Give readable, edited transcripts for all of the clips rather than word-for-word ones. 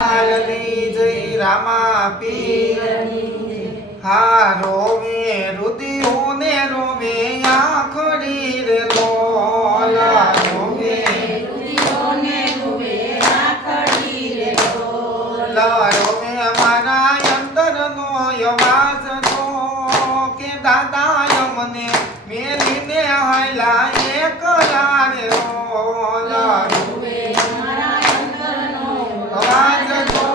લાલની જય રામા પીરની હા રોવે રુદિયો ને રોવે આખડી રે લોલ રોવે રુદિયો ને રોવે આખડી રે લોલ રોવે મારા અંદરનો અવાજ તો કે દાદા મને મેલીને હાયલા એકલા રે લોલ રોવે મારા અંદરનો અવાજ તો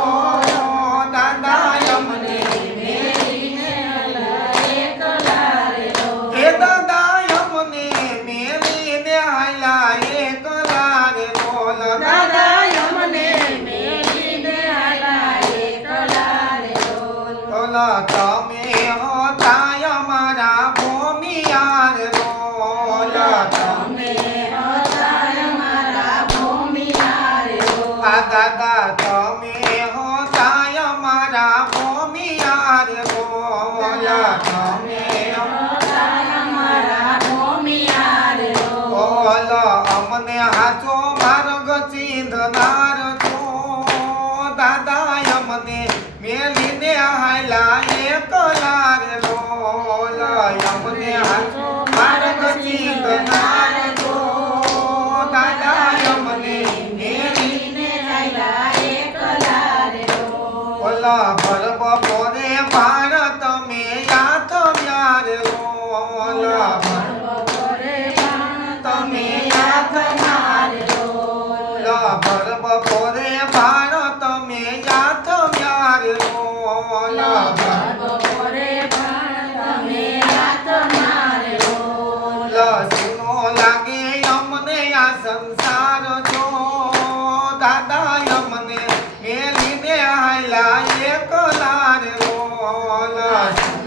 દાદા મને મેલીને હાલા એકલા રે લોલ એ દાદા મને મેલીને હાયલા એકલા રે લોલ દાદા મને મેલીને હાલા એકલા રે લોલ ઓલા તમે હતા અમારા ભૂમિયા રે લોલ તમે હતા મારા ભૂમિયા રે લોલ આ દાદા તમે હતા અમારા ભૂમિયા રે લોલ તમે હતા મારા ભૂમિયા રે લોલ ઓલ અમને હાચો માર્ગ ચીંધનાર છો દાદા અમને મેલીને હાયલા એકલા રે લોલ અમને હાચો માર્ગ ચીંધનાર છો દાદા અમને મેલીને હાલા એકલા રે લોલ ઓલા ભર બપોરે ભારત મે યાત્યા રે લોલ બપોરે પણ તમે યાદ મારે લોલ ભર બપોરે ભારત મે યાત્યા રે લોલ બપોરે પણ તમે યાદ મારે લોલ સુનો લાગે અમને આ સંસાર જો દાદા અમને મેલીને હાયલા એકલા રે લોલ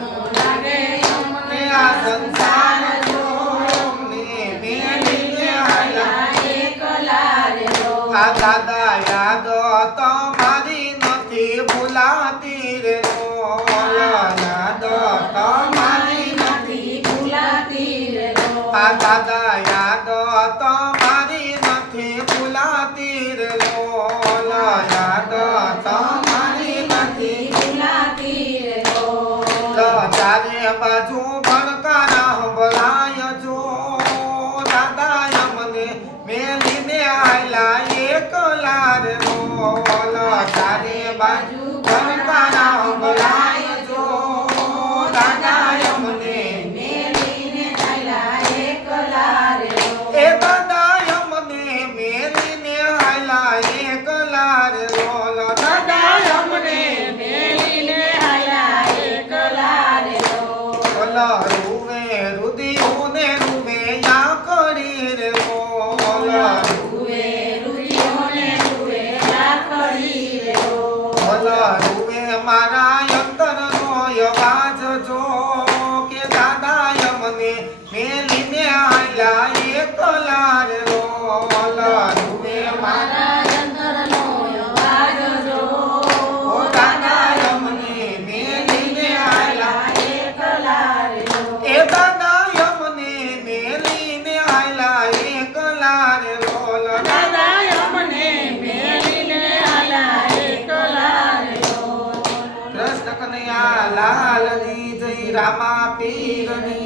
નો લાગે અમને આ સંસાર જો અમને મેલીને હાયલા એકલા રે લોલ આ દાદા યાદ તમારી નથી ભૂલાતી રે લોલ યાદ તમારી નથી ભૂલાતી રે લોલ આ દાદા યાદ તમારી નથી ભૂલાતી રે લોલ યાદ તમારી નથી ભૂલાતી રે લોલ ચારે બાજુ ભડકારા સંભળાય જો દાદા અમને મેલીને આયલા એકલા રે લોલ ચારે બાજુ ભડકારા સંભળાય જો દાદા અમને મેલીને હાલા એકલા રે લોલ એ દાદા અમને મેલીને હાયલા એકલા રે લોલ દાદા અમને મેલીને હાલા એકલા રે લોલ રૂવે રુદિયો ને રૂવે આખડી રે લોલ રૂવે રૂડિયો ને રૂવે આખડી રે લોલ રૂવે મારા અંતરનો અવાજ જો કે દાદા અમને મેલીને હાયલા એકલા રે લોલ રૂવે મારા મારા અંતરનો અવાજ જો ઓ દાદા અમને મેલીને હાયલા એકલા રે લોલ એ દાદા અમને મેલીને હાયલા એકલા રે લોલ દાદા અમને મેલીને હાલા એકલા રે લોલ કૃષ્ણ કનૈયા લાલની જય રામા પીરની